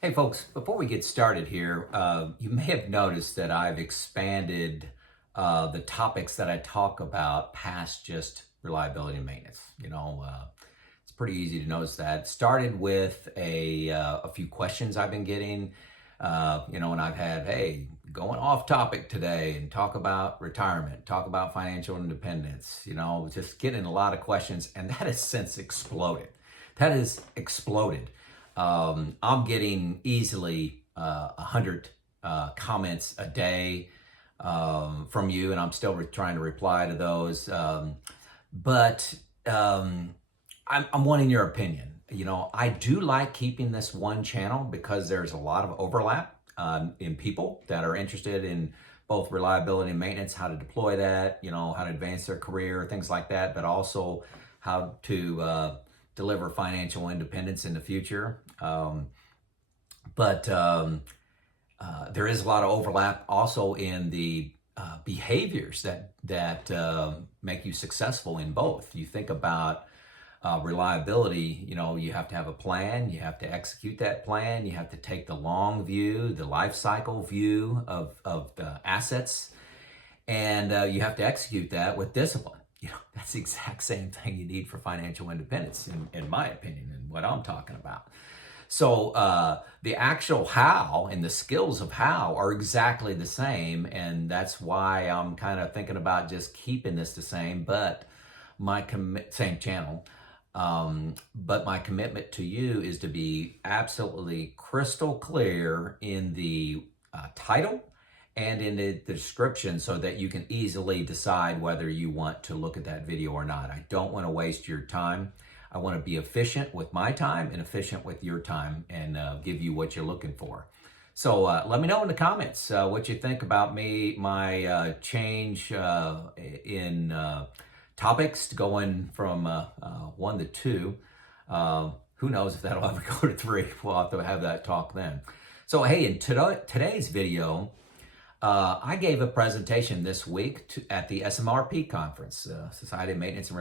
Hey folks, before we get started here, you may have noticed that I've expanded the topics that I talk about past just reliability and maintenance. It's pretty easy to notice that. Started with a few questions I've been getting, and I've had, hey, going off topic today and talk about retirement, talk about financial independence, just getting a lot of questions, and that has since exploded. That has exploded. I'm getting easily 100 comments a day from you, and I'm still trying to reply to those. But I'm wanting your opinion. I do like keeping this one channel because there's a lot of overlap in people that are interested in both reliability and maintenance, how to deploy that, how to advance their career, things like that, but also how to deliver financial independence in the future. But there is a lot of overlap also in the behaviors that make you successful in both. You think about reliability, you have to have a plan, you have to execute that plan, you have to take the long view, the life cycle view of the assets, and you have to execute that with discipline. That's the exact same thing you need for financial independence, in my opinion, and what I'm talking about. So the actual how and the skills of how are exactly the same, and that's why I'm kind of thinking about just keeping this the same, but same channel. But my commitment to you is to be absolutely crystal clear in the title and in the description so that you can easily decide whether you want to look at that video or not. I don't want to waste your time. I want to be efficient with my time and efficient with your time and give you what you're looking for. So let me know in the comments what you think about my change in topics going from 1 to 2. Who knows if that'll ever go to 3. We'll have to have that talk then. So hey, in today's video, I gave a presentation this week at the SMRP conference, Society of Maintenance and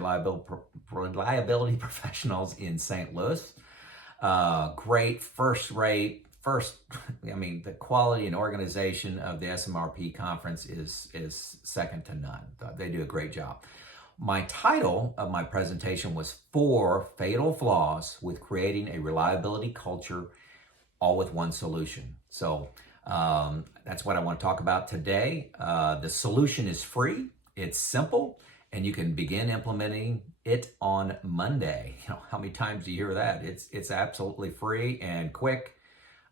Reliability Professionals in St. Louis. Great, the quality and organization of the SMRP conference is second to none. They do a great job. My title of my presentation was 4 Fatal Flaws with Creating a Reliability Culture, all with one solution. So that's what I want to talk about today. The solution is free, it's simple, and you can begin implementing it on Monday. How many times do you hear that? It's absolutely free and quick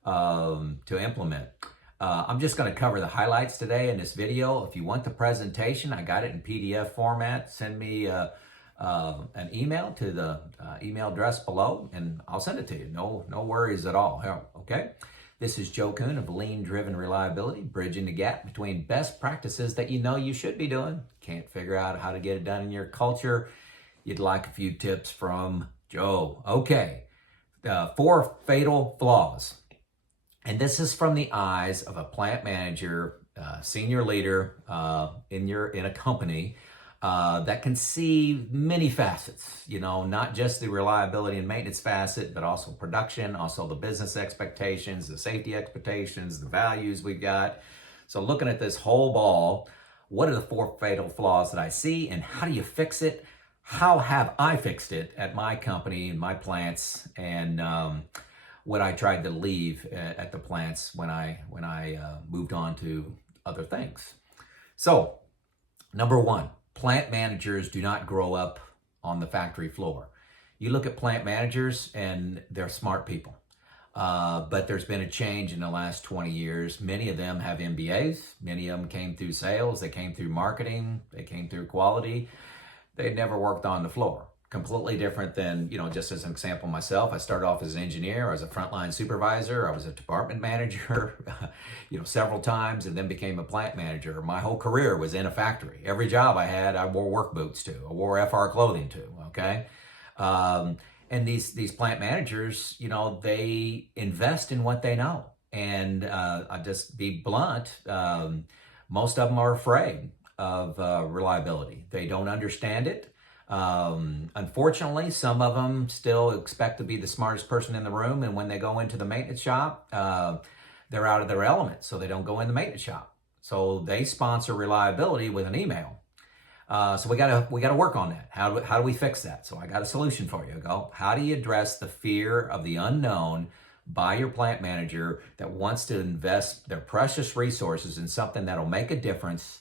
to implement. I'm just going to cover the highlights today in this video. If you want the presentation, I got it in PDF format. Send me an email to the email address below, and I'll send it to you. No worries at all. Okay. This is Joe Kuhn of Lean-Driven Reliability, bridging the gap between best practices that you should be doing. Can't figure out how to get it done in your culture. You'd like a few tips from Joe. Okay, 4 fatal flaws. And this is from the eyes of a plant manager, senior leader in a company that can see many facets, not just the reliability and maintenance facet, but also production, also the business expectations, the safety expectations, the values we've got. So looking at this whole ball, what are the 4 fatal flaws that I see and how do you fix it? How have I fixed it at my company, in my plants, and what I tried to leave at the plants when I moved on to other things. So, number 1. Plant managers do not grow up on the factory floor. You look at plant managers and they're smart people. But there's been a change in the last 20 years. Many of them have MBAs. Many of them came through sales. They came through marketing. They came through quality. They never worked on the floor. Completely different than, just as an example myself, I started off as an engineer, I was a frontline supervisor, I was a department manager, several times, and then became a plant manager. My whole career was in a factory. Every job I had, I wore work boots to, I wore FR clothing to, okay? And these plant managers, they invest in what they know. And I'll just be blunt, most of them are afraid of reliability. They don't understand it. Unfortunately, some of them still expect to be the smartest person in the room, and when they go into the maintenance shop, they're out of their element, so they don't go in the maintenance shop. So they sponsor reliability with an email. So we gotta work on that. How do we fix that? So I got a solution for you. How do you address the fear of the unknown by your plant manager that wants to invest their precious resources in something that'll make a difference,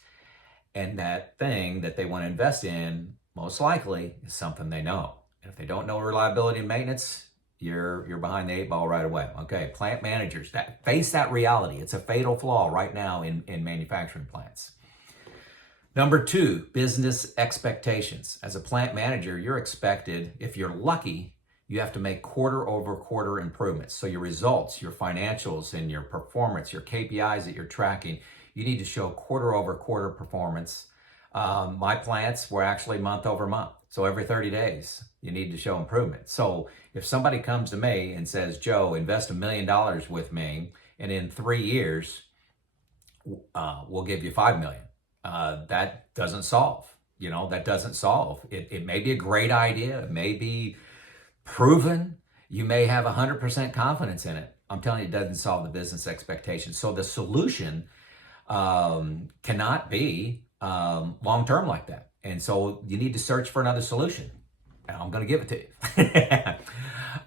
and that thing that they want to invest in most likely is something they know. And if they don't know reliability and maintenance, you're behind the eight ball right away. Okay, plant managers that face that reality. It's a fatal flaw right now in manufacturing plants. Number 2, business expectations. As a plant manager, you're expected, if you're lucky, you have to make quarter over quarter improvements. So your results, your financials, and your performance, your KPIs that you're tracking, you need to show quarter over quarter performance. My plants were actually month over month. So every 30 days, you need to show improvement. So if somebody comes to me and says, Joe, invest $1 million with me, and in 3 years, we'll give you $5 million. That doesn't solve. That doesn't solve. It may be a great idea. It may be proven. You may have 100% confidence in it. I'm telling you, it doesn't solve the business expectations. So the solution cannot be long-term like that. And so you need to search for another solution. And I'm going to give it to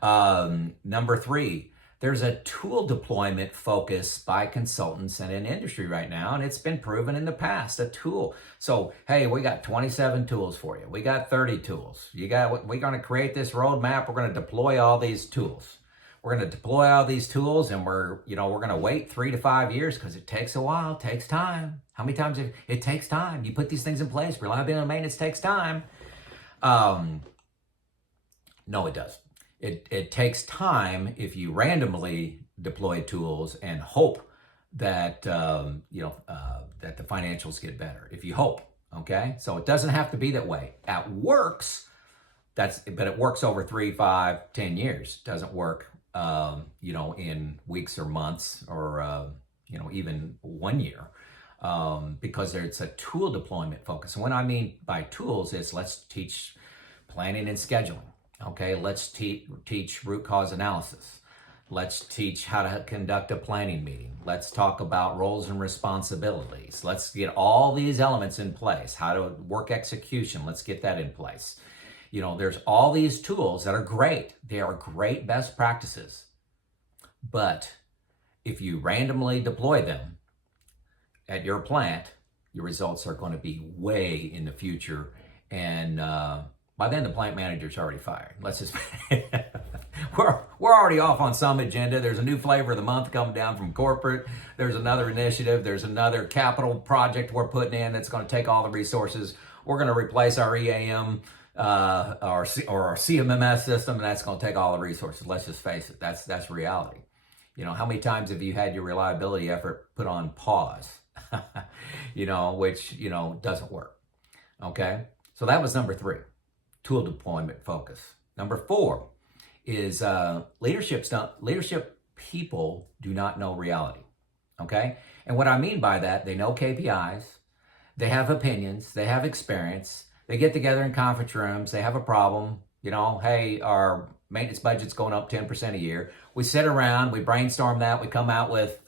you. Number 3, there's a tool deployment focus by consultants and in industry right now, and it's been proven in the past, a tool. So, hey, we got 27 tools for you. We got 30 tools. We're going to create this roadmap. We're going to deploy all these tools. We're going to deploy all these tools, and we're going to wait 3 to 5 years because it takes a while. It takes time. How many times? It takes time. You put these things in place. Reliability and maintenance takes time. No, it doesn't. It takes time if you randomly deploy tools and hope that that the financials get better. If you hope, okay, so it doesn't have to be that way. It works. But it works over 3, 5, 10 years. It doesn't work, in weeks or months or even 1 year, because it's a tool deployment focus. And what I mean by tools is let's teach planning and scheduling. Okay, let's teach root cause analysis. Let's teach how to conduct a planning meeting. Let's talk about roles and responsibilities. Let's get all these elements in place. How to work execution. Let's get that in place. There's all these tools that are great. They are great best practices. But if you randomly deploy them at your plant, your results are going to be way in the future. And by then, the plant manager's already fired. Let's just, we're already off on some agenda. There's a new flavor of the month coming down from corporate. There's another initiative. There's another capital project we're putting in that's going to take all the resources. We're going to replace our EAM or our CMMS system, and that's going to take all the resources. Let's just face it. That's reality. How many times have you had your reliability effort put on pause? Which doesn't work. Okay, so that was number 3. Tool deployment focus. Number 4 is leadership people do not know reality. Okay? And what I mean by that, they know KPIs, they have opinions, they have experience, they get together in conference rooms, they have a problem, hey, our maintenance budget's going up 10% a year. We sit around, we brainstorm that, we come out with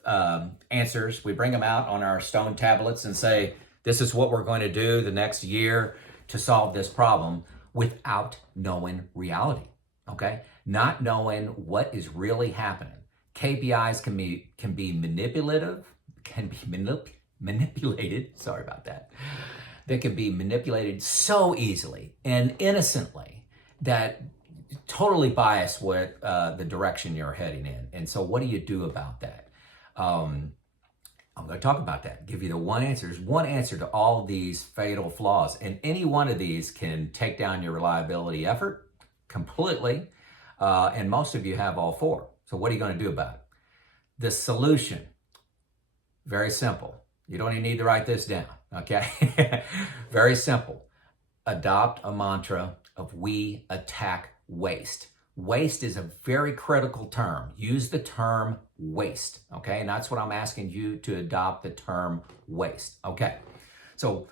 answers, we bring them out on our stone tablets and say, this is what we're going to do the next year to solve this problem, without knowing reality, okay? Not knowing what is really happening. KPIs can be manipulative, manipulated, sorry about that. They can be manipulated so easily and innocently that totally bias what the direction you're heading in. And so what do you do about that? I'm going to talk about that, give you the one answer. There's one answer to all these fatal flaws, and any one of these can take down your reliability effort completely, and most of you have all 4. So what are you going to do about it? The solution, very simple. You don't even need to write this down, okay? Very simple. Adopt a mantra of we attack waste. Waste is a very critical term. Use the term waste, okay? And that's what I'm asking you to adopt, the term waste, okay? So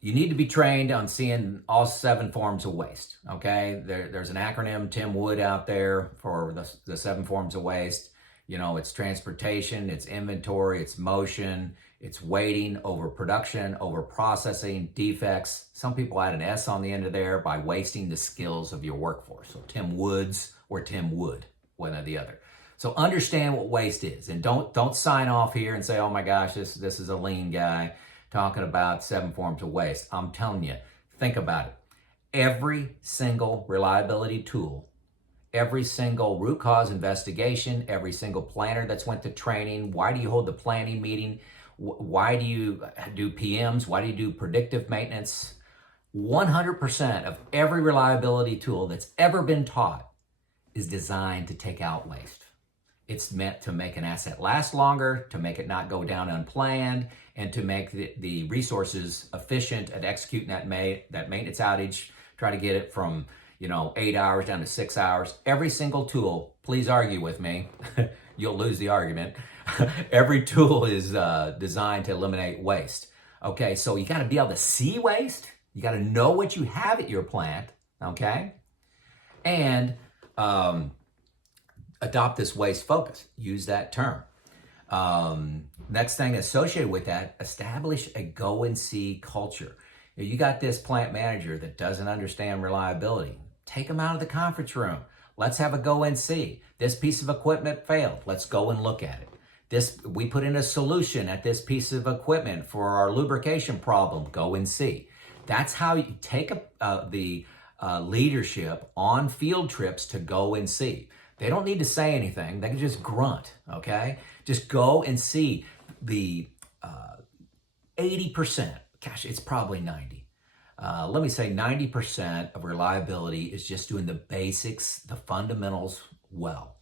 you need to be trained on seeing all 7 forms of waste, okay? There's an acronym, Tim Wood out there for the 7 forms of waste. You know, it's transportation, it's inventory, it's motion, it's waiting, overproduction, overprocessing, defects. Some people add an S on the end of there by wasting the skills of your workforce. So Tim Woods or Tim Wood, one or the other. So understand what waste is, and don't sign off here and say, oh my gosh, this is a lean guy talking about 7 forms of waste. I'm telling you, think about it. Every single reliability tool, every single root cause investigation, every single planner that's went to training, why do you hold the planning meeting? Why do you do PMs? Why do you do predictive maintenance? 100% of every reliability tool that's ever been taught is designed to take out waste. It's meant to make an asset last longer, to make it not go down unplanned, and to make the resources efficient at executing that maintenance outage. Try to get it from 8 hours down to 6 hours. Every single tool, please argue with me, you'll lose the argument. Every tool is designed to eliminate waste. Okay, so you got to be able to see waste. You got to know what you have at your plant, okay? And adopt this waste focus. Use that term. Next thing associated with that, establish a go and see culture. You got this plant manager that doesn't understand reliability. Take them out of the conference room. Let's have a go and see. This piece of equipment failed. Let's go and look at it. We put in a solution at this piece of equipment for our lubrication problem. Go and see. That's how you take the leadership on field trips to go and see. They don't need to say anything. They can just grunt, okay? Just go and see the 80%. Gosh, it's probably 90. Let me say 90% of reliability is just doing the basics, the fundamentals well.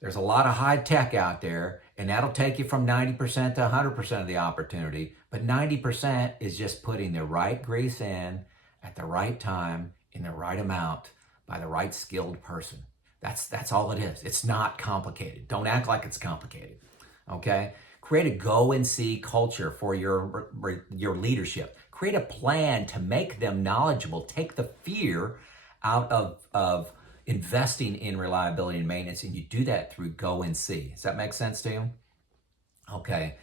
There's a lot of high tech out there, and that'll take you from 90% to 100% of the opportunity. But 90% is just putting the right grease in at the right time, in the right amount, by the right skilled person. That's all it is. It's not complicated. Don't act like it's complicated, okay? Create a go and see culture for your leadership. Create a plan to make them knowledgeable. Take the fear out of investing in reliability and maintenance, and you do that through go and see. Does that make sense to you? Okay.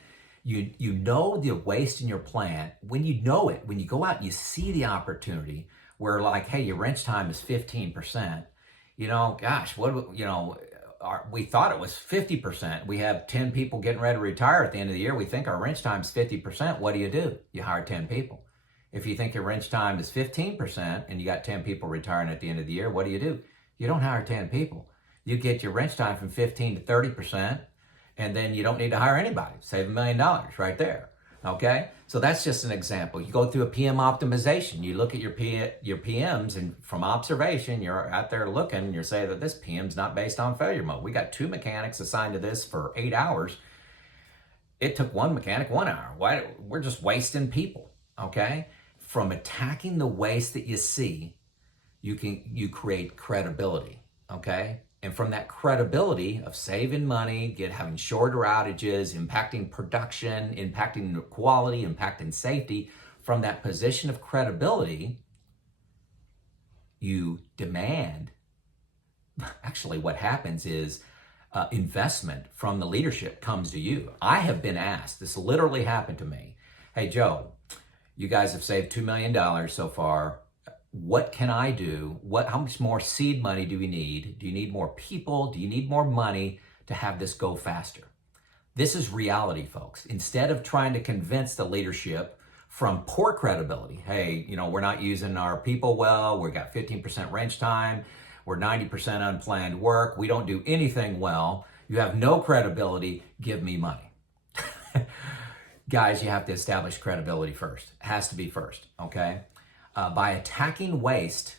You know the waste in your plant. When you know it, when you go out and you see the opportunity where like, hey, your wrench time is 15%, gosh, we thought it was 50%. We have 10 people getting ready to retire at the end of the year. We think our wrench time is 50%. What do? You hire 10 people. If you think your wrench time is 15% and you got 10 people retiring at the end of the year, what do? You don't hire 10 people. You get your wrench time from 15 to 30%, and then you don't need to hire anybody. Save $1 million right there. Okay? So that's just an example. You go through a PM optimization. You look at your PMs, and from observation, you're out there looking, and you're saying that this PM's not based on failure mode. We got 2 mechanics assigned to this for 8 hours. It took 1 mechanic 1 hour. Why? We're just wasting people. Okay? From attacking the waste that you see, you create credibility. Okay? And from that credibility of saving money, having shorter outages, impacting production, impacting quality, impacting safety, from that position of credibility, you demand, actually what happens is investment from the leadership comes to you. I have been asked, this literally happened to me. Hey, Joe, you guys have saved $2 million so far. What can I do? How much more seed money do we need? Do you need more people? Do you need more money to have this go faster? This is reality, folks. Instead of trying to convince the leadership from poor credibility, hey, we're not using our people well, we've got 15% wrench time, we're 90% unplanned work, we don't do anything well, you have no credibility, give me money. Guys, you have to establish credibility first. It has to be first, okay? By attacking waste,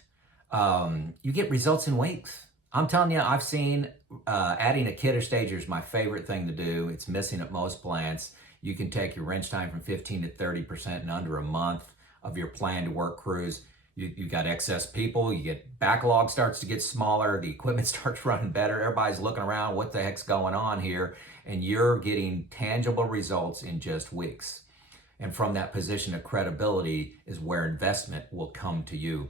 you get results in weeks. I'm telling you, I've seen adding a kidder stager is my favorite thing to do. It's missing at most plants. You can take your wrench time from 15 to 30% in under a month of your planned work crews. You got excess people, you get backlog starts to get smaller, the equipment starts running better, everybody's looking around, what the heck's going on here? And you're getting tangible results in just weeks. And from that position of credibility is where investment will come to you.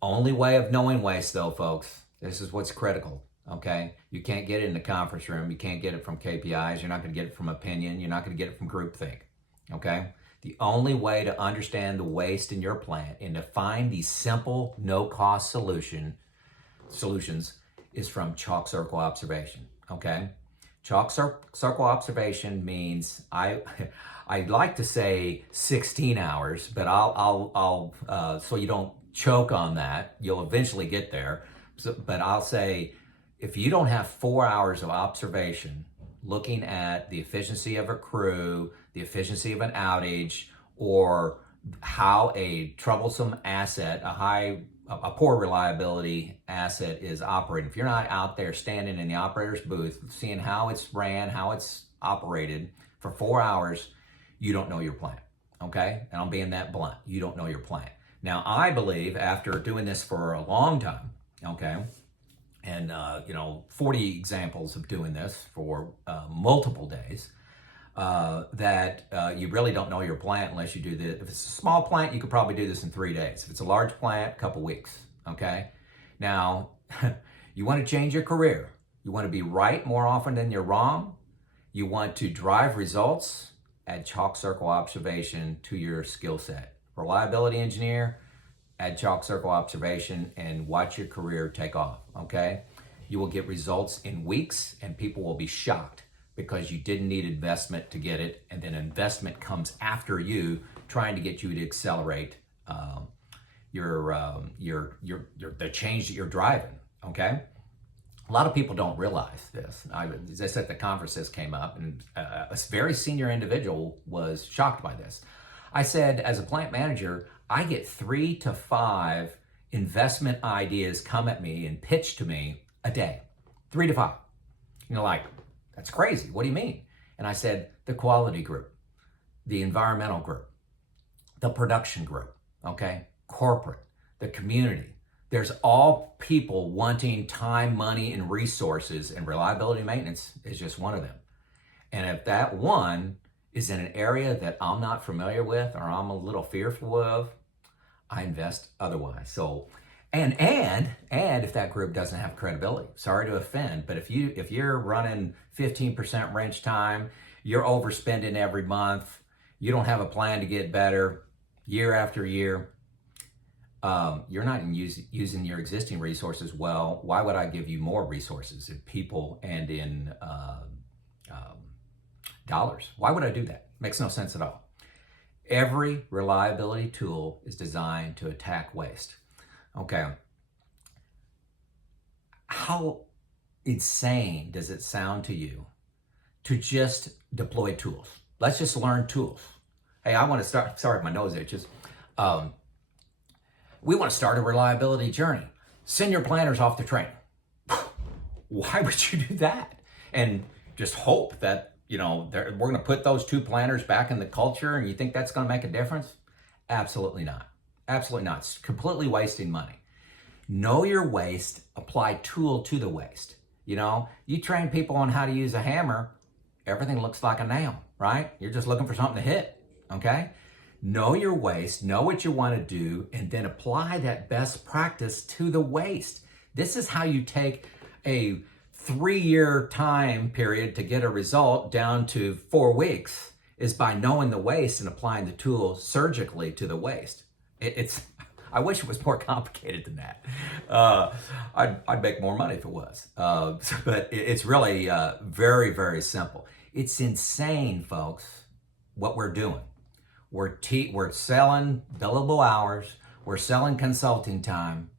Only way of knowing waste, though, folks, this is what's critical, okay? You can't get it in the conference room. You can't get it from KPIs. You're not going to get it from opinion. You're not going to get it from groupthink, okay? The only way to understand the waste in your plant and to find these simple, no-cost solutions is from chalk circle observation, okay? Chalk circle observation means I'd like to say 16 hours, but I'll so you don't choke on that. You'll eventually get there. But I'll say if you don't have 4 hours of observation looking at the efficiency of a crew, the efficiency of an outage, or how a troublesome asset, a poor reliability asset is operating. If you're not out there standing in the operator's booth, seeing how it's ran, how it's operated for 4 hours, you don't know your plant, okay? And I'm being that blunt. You don't know your plant. Now, I believe after doing this for a long time, okay, and 40 examples of doing this for multiple days, that you really don't know your plant unless you do this. If it's a small plant, you could probably do this in 3 days. If it's a large plant, a couple weeks, okay? Now, you want to change your career. You want to be right more often than you're wrong. You want to drive results. Add chalk circle observation to your skill set. Reliability engineer, add chalk circle observation and watch your career take off, okay? You will get results in weeks and people will be shocked because you didn't need investment to get it, and then investment comes after you trying to get you to accelerate the change that you're driving, okay? A lot of people don't realize this. As I said, the conference this came up, and a very senior individual was shocked by this. I said, as a plant manager, I get 3 to 5 investment ideas come at me and pitch to me a day. 3 to 5. Like, that's crazy. What do you mean? And I said, the quality group, the environmental group, the production group, okay, corporate, the community. There's all people wanting time, money, and resources, and reliability maintenance is just one of them. And if that one is in an area that I'm not familiar with or I'm a little fearful of, I invest otherwise. So, and if that group doesn't have credibility, sorry to offend, but if you're running 15% wrench time, you're overspending every month, you don't have a plan to get better year after year, you're not using your existing resources well. Why would I give you more resources in people and in dollars? Why would I do that? Makes no sense at all. Every reliability tool is designed to attack waste. Okay. How insane does it sound to you to just deploy tools? Let's just learn tools. Hey, I want to start, sorry, my nose itches. We want to start a reliability journey. Send your planners off the train. Why would you do that? And just hope that, we're going to put those 2 planners back in the culture and you think that's going to make a difference? Absolutely not. Absolutely not. It's completely wasting money. Know your waste, apply tool to the waste. You train people on how to use a hammer, everything looks like a nail, right? You're just looking for something to hit, okay? Know your waste, know what you want to do, and then apply that best practice to the waste. This is how you take a 3-year time period to get a result down to 4 weeks, is by knowing the waste and applying the tool surgically to the waste. I wish it was more complicated than that. I'd make more money if it was. But it's really very, very simple. It's insane, folks, what we're doing. We're selling billable hours, we're selling consulting time,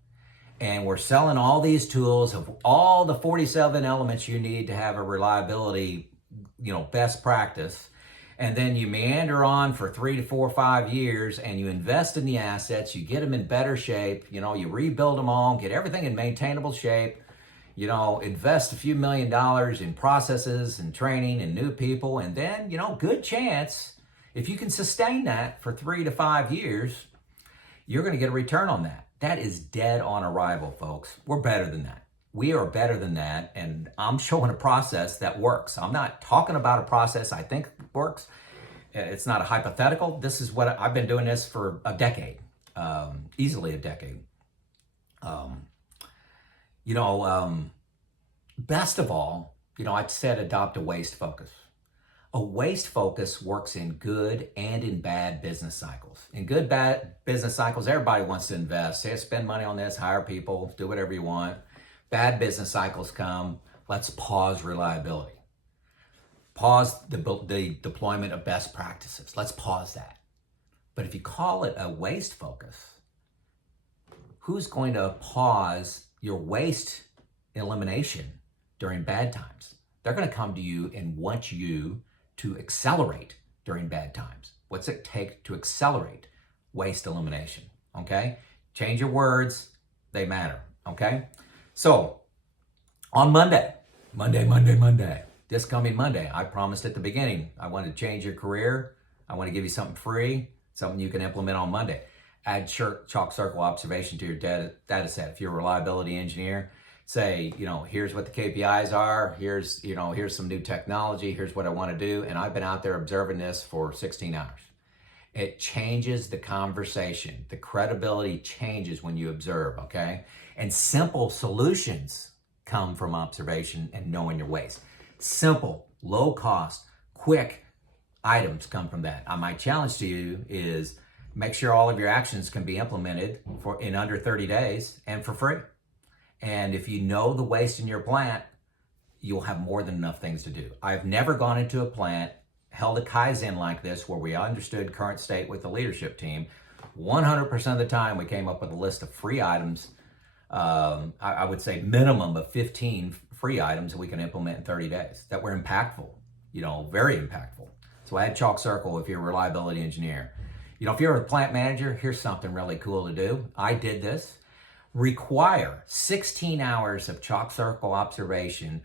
and we're selling all these tools of all the 47 elements you need to have a reliability, best practice. And then you meander on for 3 to 4 or 5 years and you invest in the assets, you get them in better shape, you rebuild them all, get everything in maintainable shape, invest a few $1 million in processes and training and new people. And then, good chance, if you can sustain that for 3 to 5 years, you're going to get a return on that. That is dead on arrival, folks. We're better than that. We are better than that, and I'm showing a process that works. I'm not talking about a process I think works. It's not a hypothetical. This is what I've been doing this for a decade, easily a decade. You know, best of all, you know, I'd said adopt a waste focus. A waste focus works in good and in bad business cycles. In good, bad business cycles, everybody wants to invest. Say, spend money on this, hire people, do whatever you want. Bad business cycles come, let's pause reliability. Pause the deployment of best practices. Let's pause that. But if you call it a waste focus, who's going to pause your waste elimination during bad times? They're going to come to you and want you to accelerate during bad times. What's it take to accelerate waste elimination? Okay? Change your words, they matter. Okay? So, on Monday, this coming Monday, I promised at the beginning, I want to change your career. I want to give you something free, something you can implement on Monday. Add chalk circle observation to your data set. If you're a reliability engineer, say, you know, here's what the KPIs are. Here's some new technology. Here's what I want to do. And I've been out there observing this for 16 hours. It changes the conversation. The credibility changes when you observe, okay? And simple solutions come from observation and knowing your waste. Simple, low cost, quick items come from that. My challenge to you is make sure all of your actions can be implemented in under 30 days and for free. And if you know the waste in your plant, you'll have more than enough things to do. I've never gone into a plant, held a Kaizen like this, where we understood current state with the leadership team. 100% of the time, we came up with a list of free items. I would say minimum of 15 free items that we can implement in 30 days that were impactful, you know, very impactful. So add chalk circle if you're a reliability engineer. You know, if you're a plant manager, here's something really cool to do. I did this. Require 16 hours of chalk circle observation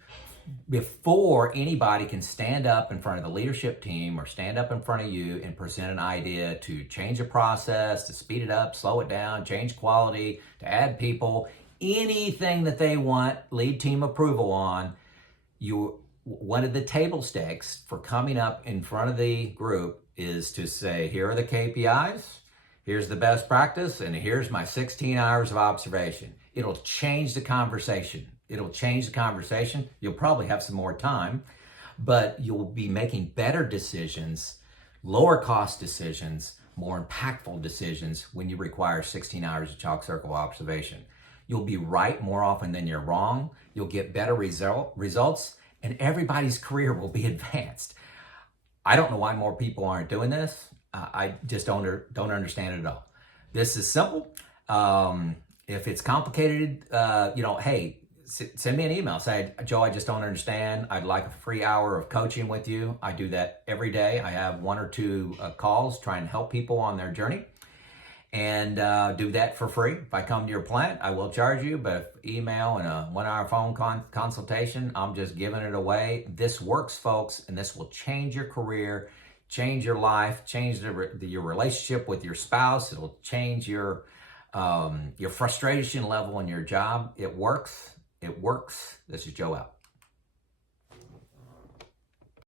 before anybody can stand up in front of the leadership team or stand up in front of you and present an idea to change a process, to speed it up, slow it down, change quality, to add people, anything that they want lead team approval on. One of the table stakes for coming up in front of the group is to say, here are the KPIs, here's the best practice, and here's my 16 hours of observation. It'll change the conversation. You'll probably have some more time, but you'll be making better decisions, lower cost decisions, more impactful decisions when you require 16 hours of chalk circle observation. You'll be right more often than you're wrong. You'll get better results, and everybody's career will be advanced. I don't know why more people aren't doing this. I just don't understand it at all. This is simple. If it's complicated, you know, hey, send me an email. Say, Joe, I just don't understand. I'd like a free hour of coaching with you. I do that every day. I have 1 or 2 calls trying to help people on their journey, and do that for free. If I come to your plant, I will charge you, but email and a 1-hour phone consultation, I'm just giving it away. This works, folks, and this will change your career, change your life, change your relationship with your spouse. It'll change your frustration level in your job. It works. This is Joe out.